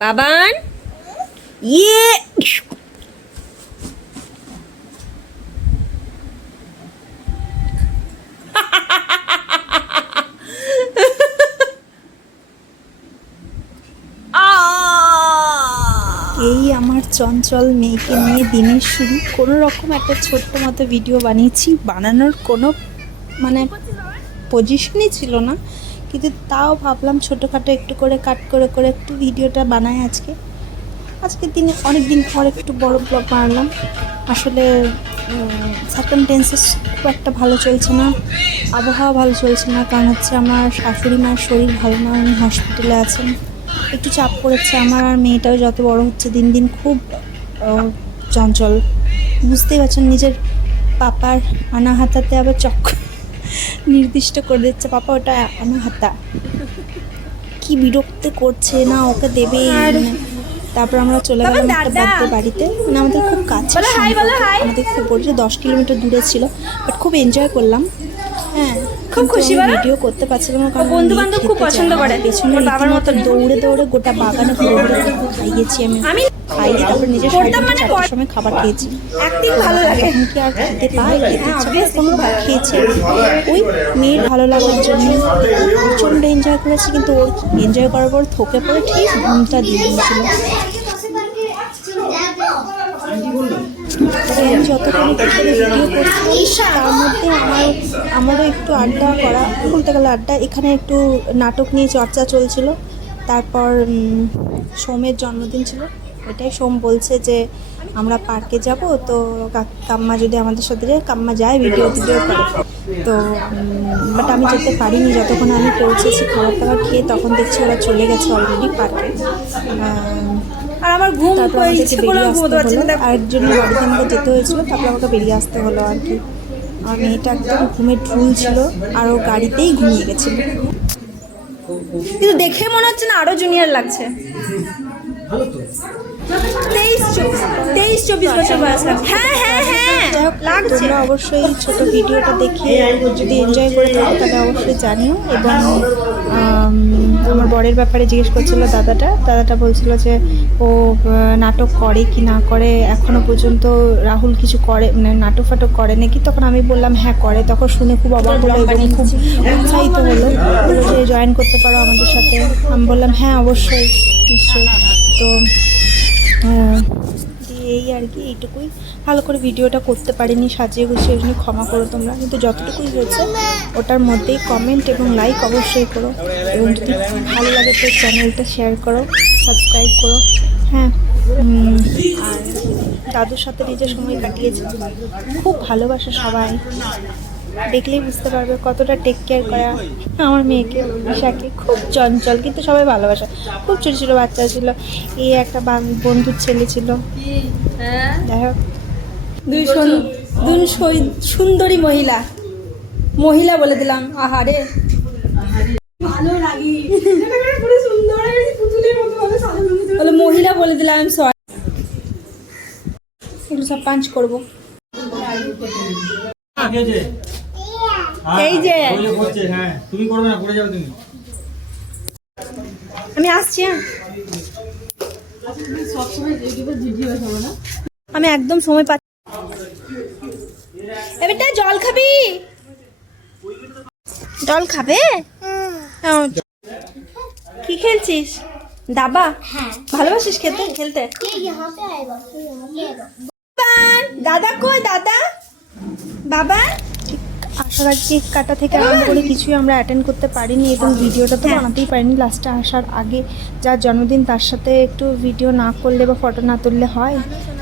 বাবান ইয়ে এই আমার চঞ্চল মেয়েকে নিয়ে দিনের শুরু কোনো রকম একটা ছোট্ট মতো ভিডিও বানিয়েছি। বানানোর কোনো মানে পজিশনই ছিল না, কিন্তু তাও ভাবলাম ছোটোখাটো একটু করে কাট করে করে একটু ভিডিওটা বানাই। আজকের দিনে অনেক দিন পর একটু বড় ব্লগ বানালাম। আসলে সার্কামটেন্সেস খুব একটা ভালো চলছে না, আবহাওয়া ভালো চলছে না, কারণ হচ্ছে আমার শাশুড়ি মায়ের শরীর ভালো না, উনি হসপিটালে আছেন। একটু চাপ পড়েছে আমার, আর মেয়েটাও যত বড় হচ্ছে দিন দিন খুব চঞ্চল। বুঝতেই পারছেন, নিজের পাপার আনাহাতাতে আবার নির্দিষ্ট করে দিচ্ছে, পাপা ওটা আনাহাতা। কি বিরক্ত করছে না, ওকে দেবে। তারপর আমরা চলে গেলাম একটা বার্থডে বাড়িতে, মানে আমাদের খুব কাছে, আমাদের খুব বলছে 10 কিলোমিটার দূরে ছিল, বাট খুব এনজয় করলাম। হ্যাঁ, খুব খুশি ভিডিও করতে পারছিলাম না, কারণ বন্ধু বান্ধব খুব পছন্দ করে। পেছনে বাবার মতো দৌড়ে দৌড়ে গোটা বাগানে ঘুরে ঘুরে খাইয়েছি আমি খাইয়ে, তারপর নিজের সময় খাবার খেয়েছি। একদিন ভালো লাগে তখন কি আর খেতে পাই, কোনো খেয়েছি। ওই মেয়ের ভালো লাগার জন্য প্রচণ্ড এনজয় করেছি, কিন্তু ওর এনজয় করার পর থকে পড়ে ঠিক ঘুমটা দিয়ে দিয়েছিল। আমি যতক্ষণ একটু করে ভিডিও করছি তার মধ্যে আমারও একটু আড্ডা করা, বলতে গেলে আড্ডা, এখানে একটু নাটক নিয়ে চর্চা চলছিল। তারপর সোমের জন্মদিন ছিল, ওইটাই সোম বলছে যে আমরা পার্কে যাব, তো কাম্মা যদি আমাদের সাথে যায়, কাম্মা যায় ভিডিও করে। তো বাট আমি যেতে পারিনি, যতক্ষণ আমি পৌঁছেছি খাবার টাবার খেয়ে, তখন দেখছি ওরা চলে গেছে অলরেডি পার্কে। আর আমার ঘুম তারপর আমাদেরকে বেরিয়ে আসতে হলো, আরেকজনের বাড়িতে আমাকে যেতে হয়েছিল, তারপর আমাকে বেরিয়ে আসতে হলো আর কি। আমার মেয়েটা একদম ঘুমের ঢুল ছিল, আর ও গাড়িতেই ঘুমিয়ে গেছিলো। কিন্তু দেখে মনে হচ্ছে না আরো জুনিয়র লাগছে। 23-24 বছর বয়স লাগছে। হ্যাঁ হ্যাঁ হ্যাঁ লাগছে। তোমরা অবশ্যই ছোট ভিডিওটা দেখে যদি এনজয় করে থাকো তাহলে অবশ্যই জানিও। এবং আমার বরের ব্যাপারে জিজ্ঞেস করছিল দাদাটা বলছিল যে ও নাটক করে কি না করে, এখনও পর্যন্ত রাহুল কিছু করে, মানে নাটক ফাটক করে নাকি। তখন আমি বললাম হ্যাঁ করে। তখন শুনে খুব অবাক হলো এবং খুব উৎসাহিত হলো, বললো যে জয়েন করতে পারো আমাদের সাথে। আমি বললাম হ্যাঁ অবশ্যই, নিশ্চয়ই। তো এই আর কি, এইটুকুই। ভালো করে ভিডিওটা করতে পারিনি, সাজিয়ে গুছিয়ে, ওই জন্য ক্ষমা করো তোমরা, কিন্তু যতটুকুই হয়েছে ওটার মধ্যেই কমেন্ট এবং লাইক অবশ্যই করো, এবং যদি ভালো লাগে তো চ্যানেলটা শেয়ার করো, সাবস্ক্রাইব করো। হ্যাঁ, আর দাদুর সাথে নিজের সময় কাটিয়েছি, খুব ভালোবাসে সবাই, দেখলেই বুঝতে পারবে কতটা টেক কেয়ার করা আমার মেয়েকে, ঈশাকে। খুব চঞ্চল, কিন্তু সবাই ভালোবাসে। খুব ছোটো ছোটো বাচ্চা ছিল, এই একটা বন্ধুর ছেলে ছিল। যাই হোক, দুই সুন্দরী মহিলা বলে দিলাম। আহারে ভালো লাগে, বলে মহিলা বলে দিলাম। সরি, এগুলো সব পাঞ্চ করবো। এই যে তুমি করবে না, পড়ে যাবে তুমি। আমি আসছি। আমি একদম সময় পাচ্ছি। এবারটা জল খাবি? জল খাবে? কি খেলছিস? দাবা? ভালোবাসিস খেলতে? দাদা কই? দাদা বাবা? আসার আগে কেক কাটা থেকে আরম্ভ করে কিছুই আমরা অ্যাটেন্ড করতে পারিনি, এবং ভিডিওটা তো বানাতেই পারিনি। লাস্টে আসার আগে যার জন্মদিন তার সাথে একটু ভিডিও না করলে বা ফটো না তুললে হয়।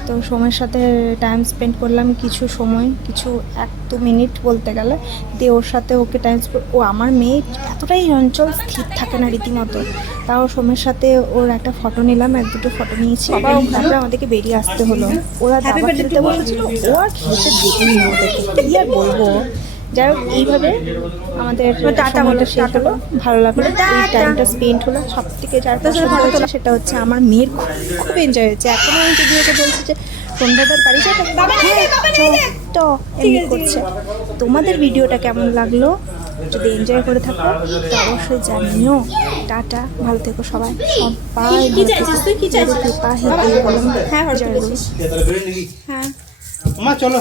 তো সময়ের সাথে টাইম স্পেন্ড করলাম কিছু সময়, কিছু 1-2 মিনিট বলতে গেলে, দিয়ে ওর সাথে ওকে টাইম স্পেন্ড। ও আমার মেয়ে এতটাই চঞ্চল, স্থির থাকে না রীতিমতো। তাও সময়ের সাথে ওর একটা ফটো নিলাম, 1-2টো ফটো নিয়েছি, তারপরে আমাদেরকে বেরিয়ে আসতে হলো। ওরা দাবা খেলতে বসেছিল, ও আর খেলতে দেখিনি ওদেরকে, কি আর বলবো। যাই হোক, এইভাবে আমাদের সময়টা শেষ হলো, ভালো লাগলো, এই টাইমটা স্পেন্ড হলো। সব থেকে যার পছন্দ হচ্ছে সেটা হচ্ছে আমার মেয়ের খুব এনজয় হয়েছে। এখনও আমি যদি ওকে বলছি যে সন্ধ্যাদার বাড়ি যাবে, হ্যাঁ চ এমনি করছে। তোমাদের ভিডিওটা কেমন লাগলো যদি এনজয় করে থাকো তো অবশ্যই জানিও। টাটা, ভালো থেকো সবাই, সবাই কি চাইছিস তুই? কি চাইছিস? কৃপা হে হ্যাঁ জয় গুরু। তাহলে বেরোয় নাকি হ্যাঁ মা চলো